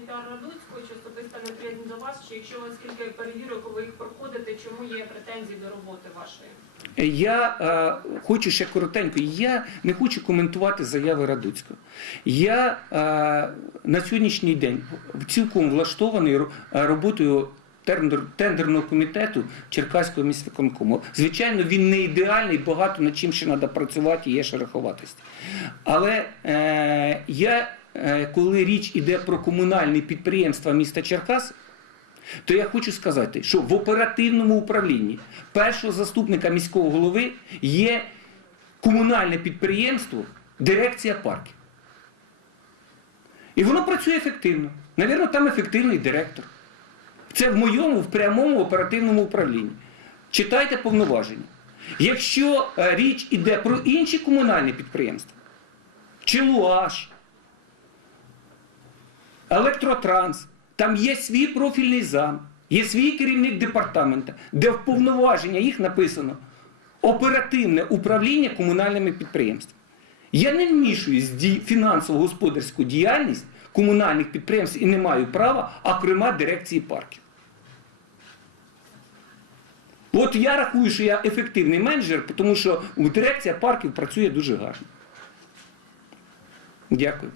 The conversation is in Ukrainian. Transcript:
піар Радуцького, чи особисто неприязнь до вас, чи якщо вас кілька перевірок ви їх проходите, чому є претензії до роботи вашої? Я е, хочу ще коротенько. Я не хочу коментувати заяви Радуцького. Я е, на сьогоднішній день цілком влаштований е, роботою тендерного комітету Черкаського міськвиконкому. Звичайно, він не ідеальний, багато над чим ще треба працювати, є ще рахуватись. Але е, я, е, коли річ іде про комунальні підприємства міста Черкас, то я хочу сказати, що в оперативному управлінні першого заступника міського голови є комунальне підприємство, дирекція парків. І воно працює ефективно. Навірно, там ефективний директор. Це в моєму в прямому оперативному управлінні. Читайте повноваження. Якщо е, річ іде про інші комунальні підприємства, чи Луаш, Електротранс, там є свій профільний зам, є свій керівник департамента, де в повноваження їх написано оперативне управління комунальними підприємствами. Я не вмішуюсь в фінансово-господарську діяльність комунальних підприємств і не маю права, окрема дирекції парків. От я рахую, що я ефективний менеджер, тому що дирекція парків працює дуже гарно. Дякую.